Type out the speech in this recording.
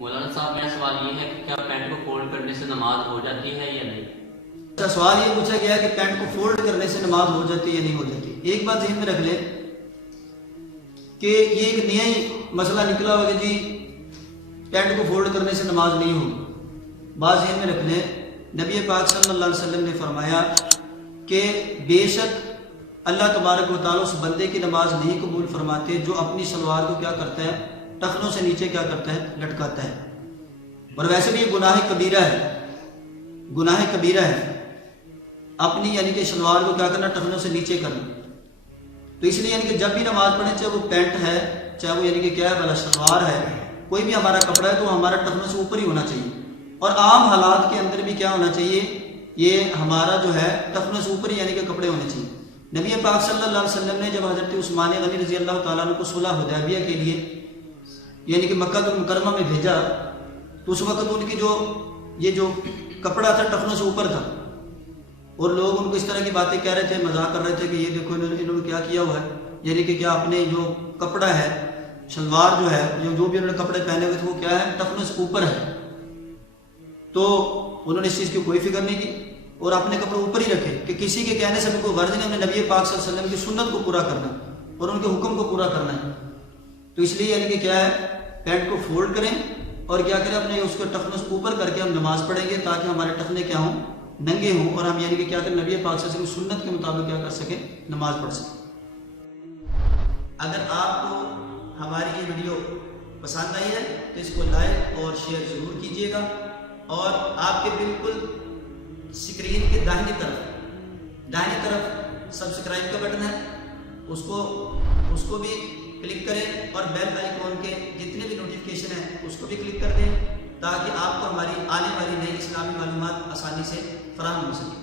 مولانا صاحب میرا سوال یہ ہے کہ کیا پینٹ کو فولڈ کرنے سے نماز ہو جاتی ہے یا نہیں؟ اچھا، سوال یہ پوچھا گیا کہ پینٹ کو فولڈ کرنے سے نماز ہو جاتی ہے یا نہیں ہو جاتی۔ ایک بات ذہن میں رکھ لیں کہ یہ ایک نیا ہی مسئلہ نکلا ہوگا جی پینٹ کو فولڈ کرنے سے نماز نہیں ہوگی۔ بات ذہن میں رکھ لیں، نبی پاک صلی اللہ علیہ وسلم نے فرمایا کہ بے شک اللہ تبارک و تعالیٰ اس بندے کی نماز نہیں قبول فرماتے جو اپنی شلوار کو کیا کرتا ہے، ٹخنوں سے نیچے کیا کرتا ہے، لٹکاتا ہے۔ اور ویسے بھی یہ گناہ کبیرہ ہے، گناہ کبیرہ ہے اپنی یعنی کہ شلوار کو کیا کرنا، ٹخنوں سے نیچے کرنا۔ تو اس لیے یعنی کہ جب بھی نماز پڑھیں، چاہے وہ پینٹ ہے، چاہے وہ یعنی کہ کیا ہے بلا شلوار ہے، کوئی بھی ہمارا کپڑا ہے، تو ہمارا ٹخنوں سے اوپر ہی ہونا چاہیے۔ اور عام حالات کے اندر بھی کیا ہونا چاہیے، یہ ہمارا جو ہے ٹخنوں سے اوپر ہی یعنی کہ کپڑے ہونے چاہیے۔ نبی پاک صلی اللہ علیہ وسلم نے جب حضرت عثمان غنی رضی اللہ تعالیٰ عنہ کو صلح حدیبیہ کے لیے یعنی کہ مکہ المکرمہ میں بھیجا، تو اس وقت ان کی یہ جو کپڑا تھا ٹخنوں سے اوپر تھا، اور لوگ ان کو اس طرح کی باتیں کہہ رہے تھے، مذاق کر رہے تھے کہ یہ دیکھو انہوں نے کیا کیا ہوا ہے، یعنی کہ کیا اپنے جو کپڑا ہے، شلوار جو ہے، جو بھی انہوں نے کپڑے پہنے ہوئے تھے وہ کیا ہے، ٹخنوں سے اوپر ہے۔ تو انہوں نے اس چیز کی کوئی فکر نہیں کی اور اپنے کپڑے اوپر ہی رکھے کہ کسی کے کہنے سے ہمیں کوئی غرض نہیں، ہمیں نبی پاک صلی اللہ علیہ وسلم کی سنت کو پورا کرنا اور ان کے حکم کو پورا کرنا ہے۔ تو اس لیے یعنی کہ کیا ہے، پینٹ کو فولڈ کریں اور کیا کریں، اپنے اس کو ٹخنوں سے اوپر کر کے ہم نماز پڑھیں گے تاکہ ہمارے ٹخنے کیا ہوں، ننگے ہوں، اور ہم یعنی کہ کیا کریں، نبی پاک صلی اللہ علیہ وسلم کی سنت کے مطابق کیا کر سکیں، نماز پڑھ سکیں۔ اگر آپ کو ہماری یہ ویڈیو پسند آئی ہے تو اس کو لائک اور شیئر ضرور کیجیے گا، اور آپ کے بالکل اسکرین کے داہنی طرف سبسکرائب کا بٹن ہے، اس کو بھی کلک کریں، اور بیل آئیکن کے جتنے بھی نوٹیفیکیشن ہیں اس کو بھی کلک کر دیں تاکہ آپ کو ہماری آنے والی نئی اسلامی معلومات آسانی سے فراہم ہو سکے۔